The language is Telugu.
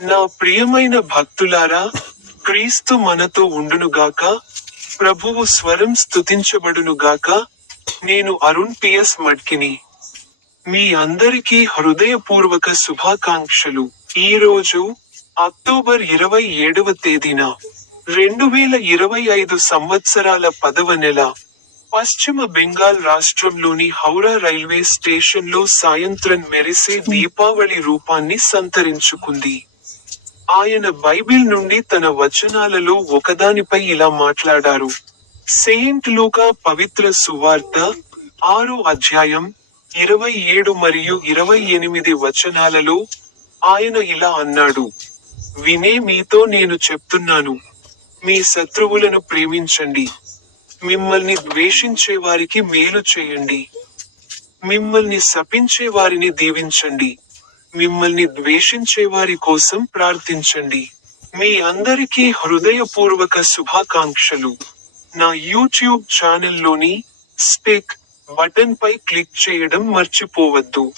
నా ప్రియమైన భక్తులారా క్రీస్తు మనతో ఉండునుగాక ప్రభువు స్వరం స్తుతించబడునుగాక నేను అరుణ్ పిఎస్ మడ్కిని మీ అందరికీ హృదయపూర్వక శుభాకాంక్షలు. ఈ రోజు అక్టోబర్ ఇరవై ఏడవ తేదీన రెండు వేల ఇరవై ఐదు సంవత్సరాల పదవ నెల పశ్చిమ బెంగాల్ రాష్ట్రంలోని హౌరా రైల్వే స్టేషన్లో సాయంత్రం మెరిసే దీపావళి రూపాన్ని సంతరించుకుంది. ఆయన బైబిల్ నుండి తన వచనాలలో ఒకదానిపై ఇలా మాట్లాడారు. సెయింట్ లూకా పవిత్ర సువార్త ఆరో అధ్యాయం ఇరవై ఏడు మరియు ఇరవై ఎనిమిది వచనాలలో ఆయన ఇలా అన్నాడు. వినే మీతో నేను చెప్తున్నాను. మీ శత్రువులను ప్రేమించండి. మిమ్మల్ని ద్వేషించే వారికి మేలు చేయండి. మిమ్మల్ని శపించే వారిని దీవించండి. మిమ్మల్ని ద్వేషించే వారి కోసం ప్రార్థించండి. మీ అందరికీ హృదయపూర్వక శుభాకాంక్షలు. నా యూట్యూబ్ ఛానల్లోని స్పిక్ బటన్ పై క్లిక్ చేయడం మర్చిపోవద్దు.